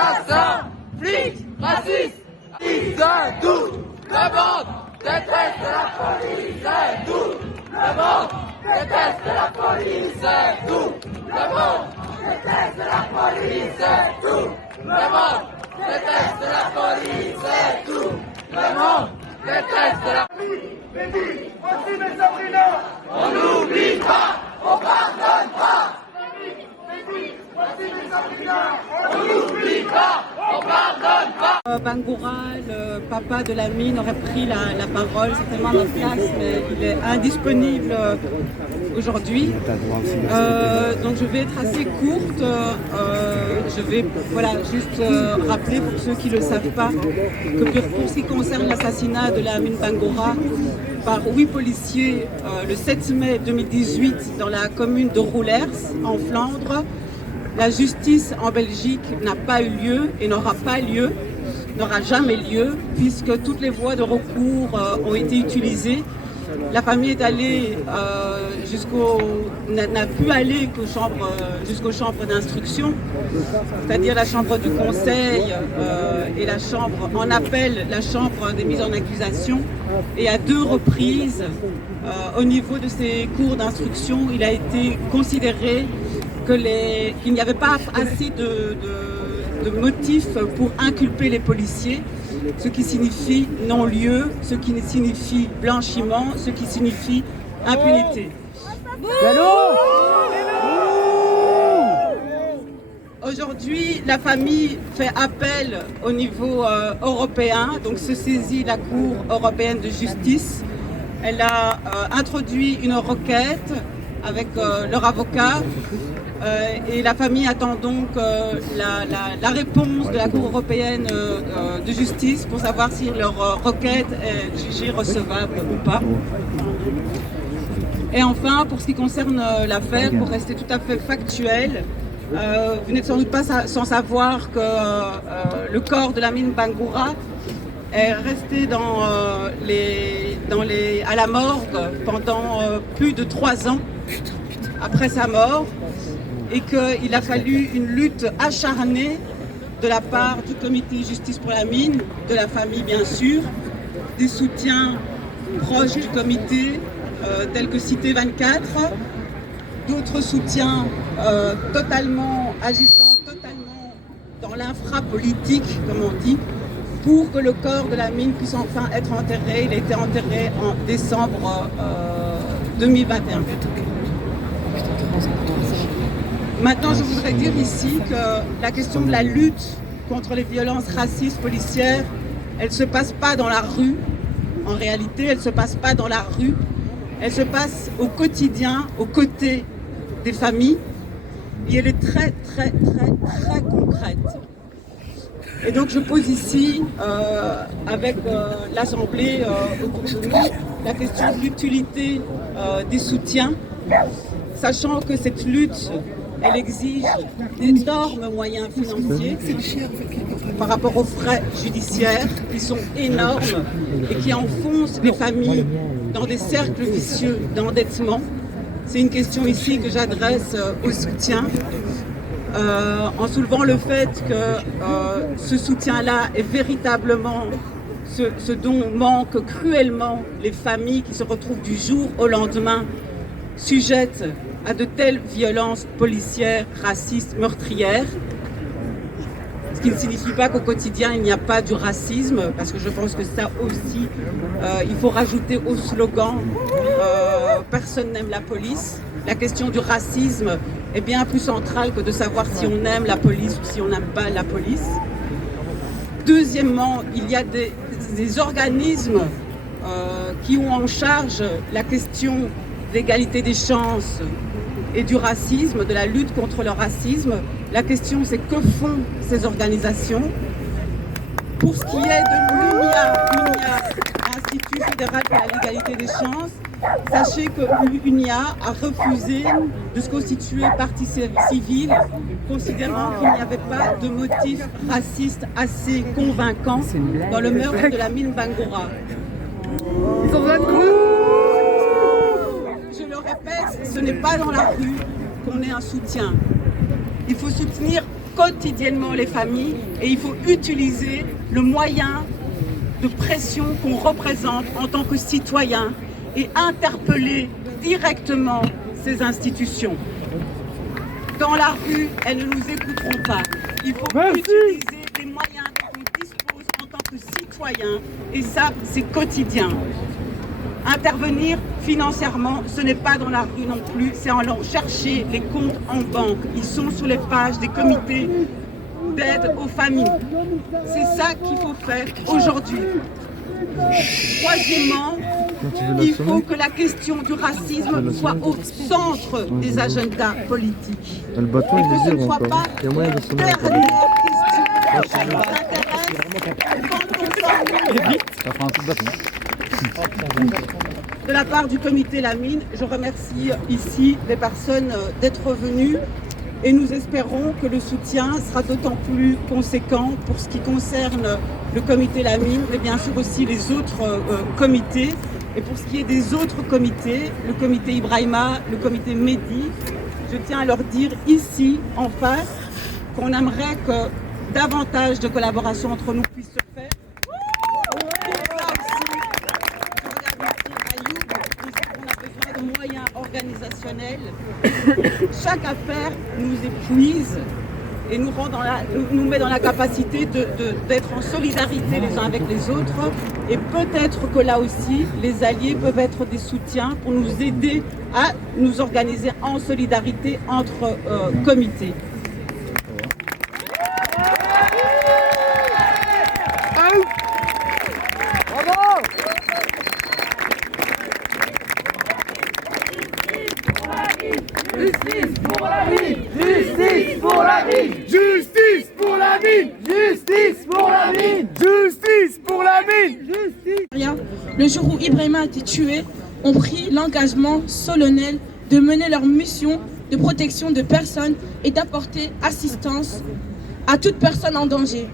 assassins, flics, racistes, hindous, la bande déteste la police, c'est tout. La bande déteste la police, c'est tout. La bande déteste la police, c'est tout. La bande déteste la police, c'est tout. La bande déteste la police. Voici Sabrina. On n'oublie pas, on pardonne pas. On n'oublie pas, on pardonne pas. Bangoura, le papa de Lamine, aurait pris la parole certainement à notre place, mais il est indisponible aujourd'hui. Donc je vais être assez courte. Je vais juste rappeler pour ceux qui ne le savent pas que pour ce qui concerne l'assassinat de Lamine Bangoura par 8 policiers le 7 mai 2018 dans la commune de Roulers en Flandre, la justice en Belgique n'a pas eu lieu et n'aura pas lieu, n'aura jamais lieu, puisque toutes les voies de recours ont été utilisées. La famille est allée n'a pu aller jusqu'aux chambres d'instruction, c'est-à-dire la chambre du conseil et la chambre en appel, la chambre des mises en accusation. Et à 2 reprises, au niveau de ces cours d'instruction, il a été considéré qu'il n'y avait pas assez de motifs pour inculper les policiers, ce qui signifie non-lieu, ce qui signifie blanchiment, ce qui signifie impunité. Aujourd'hui, la famille fait appel au niveau européen, donc se saisit la Cour européenne de justice. Elle a introduit une requête avec leur avocat. Et la famille attend donc la réponse de la Cour européenne de justice pour savoir si leur requête est jugée recevable ou pas. Et enfin, pour ce qui concerne l'affaire, pour rester tout à fait factuel, vous n'êtes sans doute pas sans savoir que le corps de Lamine Bangoura est resté à la morgue pendant plus de 3 ans après sa mort, et qu'il a fallu une lutte acharnée de la part du comité Justice pour Lamine, de la famille bien sûr, des soutiens proches du comité tels que Cité 24, d'autres soutiens agissant totalement dans l'infrapolitique, comme on dit, pour que le corps de Lamine puisse enfin être enterré. Il a été enterré en décembre 2021. Maintenant, je voudrais dire ici que la question de la lutte contre les violences racistes policières, elle ne se passe pas dans la rue. En réalité, elle ne se passe pas dans la rue. Elle se passe au quotidien, aux côtés des familles. Et elle est très, très, très, très concrète. Et donc, je pose ici, avec l'Assemblée autour de nous, la question de l'utilité des soutiens, sachant que cette lutte, elle exige d'énormes moyens financiers par rapport aux frais judiciaires qui sont énormes et qui enfoncent les familles dans des cercles vicieux d'endettement. C'est une question ici que j'adresse au soutien, en soulevant le fait que ce soutien-là est véritablement ce dont manquent cruellement les familles qui se retrouvent du jour au lendemain sujettes à de telles violences policières, racistes, meurtrières. Ce qui ne signifie pas qu'au quotidien il n'y a pas du racisme, parce que je pense que ça aussi, il faut rajouter au slogan personne n'aime la police. La question du racisme est bien plus centrale que de savoir si on aime la police ou si on n'aime pas la police. Deuxièmement, il y a des organismes qui ont en charge la question de l'égalité des chances et du racisme, de la lutte contre le racisme. La question, c'est que font ces organisations? Pour ce qui est de l'UNIA, Institut fédéral pour la l'égalité des chances, sachez que l'UNIA a refusé de se constituer partie civile, considérant qu'il n'y avait pas de motif raciste assez convaincant dans le meurtre de Lamine Bangoura. Ils ont besoin de coups. Je le répète, ce n'est pas dans la rue qu'on est un soutien. Il faut soutenir quotidiennement les familles et il faut utiliser le moyen de pression qu'on représente en tant que citoyen et interpeller directement ces institutions. Dans la rue, elles ne nous écouteront pas. Il faut utiliser les moyens dont on dispose en tant que citoyen et ça, c'est quotidien. Intervenir financièrement, ce n'est pas dans la rue non plus, c'est en allant chercher les comptes en banque. Ils sont sur les pages des comités d'aide aux familles. C'est ça qu'il faut faire aujourd'hui. Troisièmement, il faut que la question du racisme soit au centre des agendas politiques. Et que ce ne soit pas la dernière question qui nous intéresse. De la part du comité Lamine, je remercie ici les personnes d'être venues et nous espérons que le soutien sera d'autant plus conséquent pour ce qui concerne le comité Lamine, mais bien sûr aussi les autres comités. Et pour ce qui est des autres comités, le comité Ibrahima, le comité Mehdi, je tiens à leur dire ici, en face, qu'on aimerait que davantage de collaboration entre nous puisse se faire. Moyens organisationnels. Chaque affaire nous épuise et nous met dans la capacité d'être en solidarité les uns avec les autres. Et peut-être que là aussi, les alliés peuvent être des soutiens pour nous aider à nous organiser en solidarité entre comités. Justice pour la vie! Justice pour la vie! Justice pour la vie! Justice pour la vie! Justice pour la vie! Le jour où Ibrahima a été tué, ont pris l'engagement solennel de mener leur mission de protection de personnes et d'apporter assistance à toute personne en danger.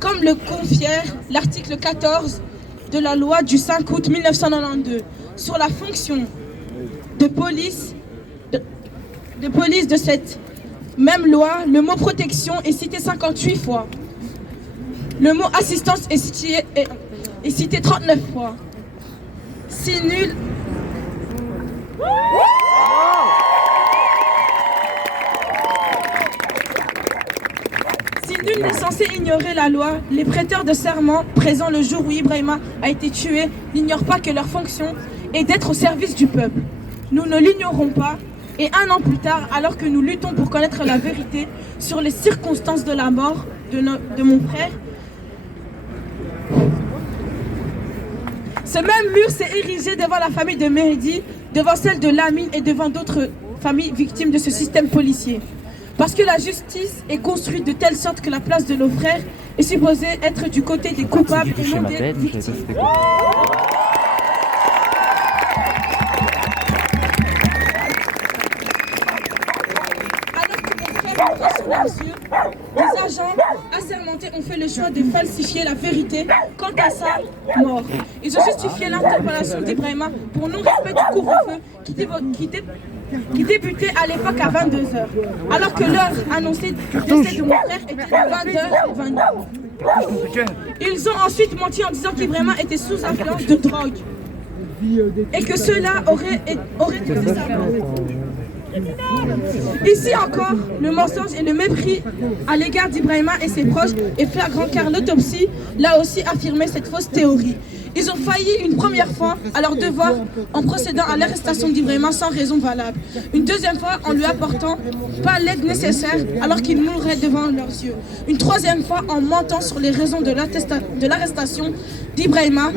Comme le confière l'article 14 de la loi du 5 août 1992 sur la fonction de police de cette même loi, le mot protection est cité 58 fois. Le mot assistance est cité 39 fois. Si nul... Si nul n'est censé ignorer la loi, les prêteurs de serment présents le jour où Ibrahima a été tué n'ignorent pas que leur fonction est d'être au service du peuple. Nous ne l'ignorons pas. Et un an plus tard, alors que nous luttons pour connaître la vérité sur les circonstances de la mort de mon frère, ce même mur s'est érigé devant la famille de Mehdi, devant celle de Lamine et devant d'autres familles victimes de ce système policier. Parce que la justice est construite de telle sorte que la place de nos frères est supposée être du côté des coupables et non des victimes. Les agents assermentés ont fait le choix de falsifier la vérité quant à sa mort. Ils ont justifié l'interpellation d'Ibrahima pour non-respect du couvre-feu qui débutait à l'époque à 22h, alors que l'heure annoncée du décès de mon frère était de 20h20. Ils ont ensuite menti en disant qu'Ibrahima était sous influence de drogue et que cela aurait causé sa mort. Ici encore, le mensonge et le mépris à l'égard d'Ibrahima et ses proches est flagrant car l'autopsie l'a aussi affirmé cette fausse théorie. Ils ont failli une première fois à leur devoir en procédant à l'arrestation d'Ibrahima sans raison valable. Une deuxième fois en lui apportant pas l'aide nécessaire alors qu'il mourrait devant leurs yeux. Une troisième fois en mentant sur les raisons de l'arrestation d'Ibrahima,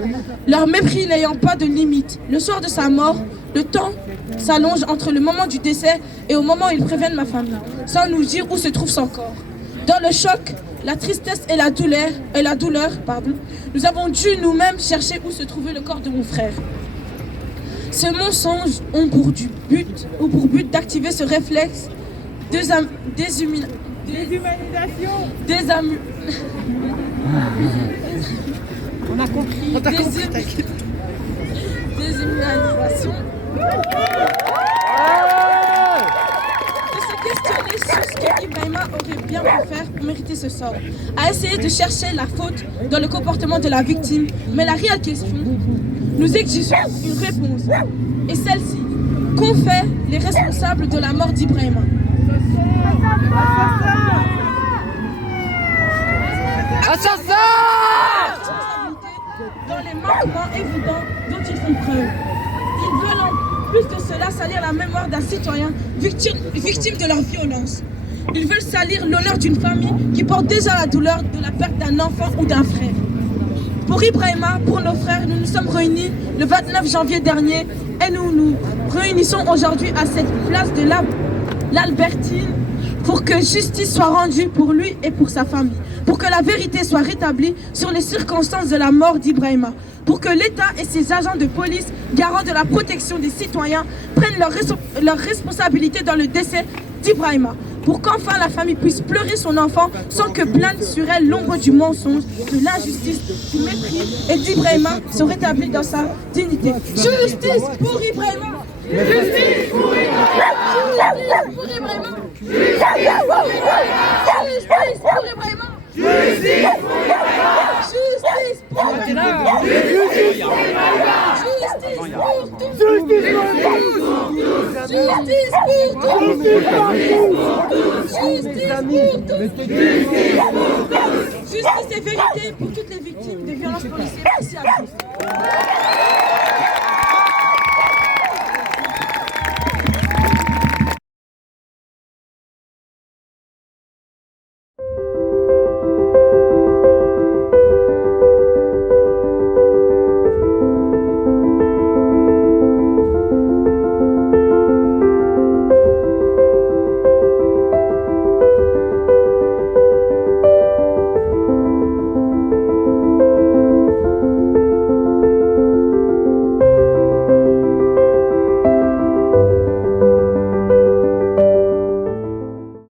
leur mépris n'ayant pas de limite. Le soir de sa mort, le temps s'allonge entre le moment du décès et au moment où ils préviennent ma famille, sans nous dire où se trouve son corps. Dans le choc, la tristesse et la douleur, nous avons dû nous-mêmes chercher où se trouvait le corps de mon frère. Ces mensonges ont pour but d'activer ce réflexe déshumanisation. On a compris. Déshumanisation. De se questionner sur ce qu'Ibrahima aurait bien pu faire pour mériter ce sort? À essayer de chercher la faute dans le comportement de la victime. Mais la réelle question, nous exigeons une réponse. Et celle-ci, qu'ont fait les responsables de la mort d'Ibrahima? Assassin! Dans les manquements évidents dont ils font preuve. Ils veulent en plus de cela salir la mémoire d'un citoyen victime de leur violence. Ils veulent salir l'honneur d'une famille qui porte déjà la douleur de la perte d'un enfant ou d'un frère. Pour Ibrahima, pour nos frères, nous nous sommes réunis le 29 janvier dernier et nous nous réunissons aujourd'hui à cette place de l'Albertine pour que justice soit rendue pour lui et pour sa famille, pour que la vérité soit rétablie sur les circonstances de la mort d'Ibrahima, pour que l'État et ses agents de police, garants de la protection des citoyens, prennent leurs responsabilités dans le décès d'Ibrahima, pour qu'enfin la famille puisse pleurer son enfant sans que plane sur elle l'ombre du mensonge, de l'injustice, du mépris, et d'Ibrahima se rétablit dans sa dignité. Justice pour Ibrahima! Justice pour Ibrahima! Justice pour Ibrahima! Justice pour Ibrahima! Justice pour Ibrahima! Justice pour Ibrahima! Justice pour Ibrahima! Justice pour tous! Justice pour tous! Justice et vérité pour toutes les victimes de violences policières. Merci à tous.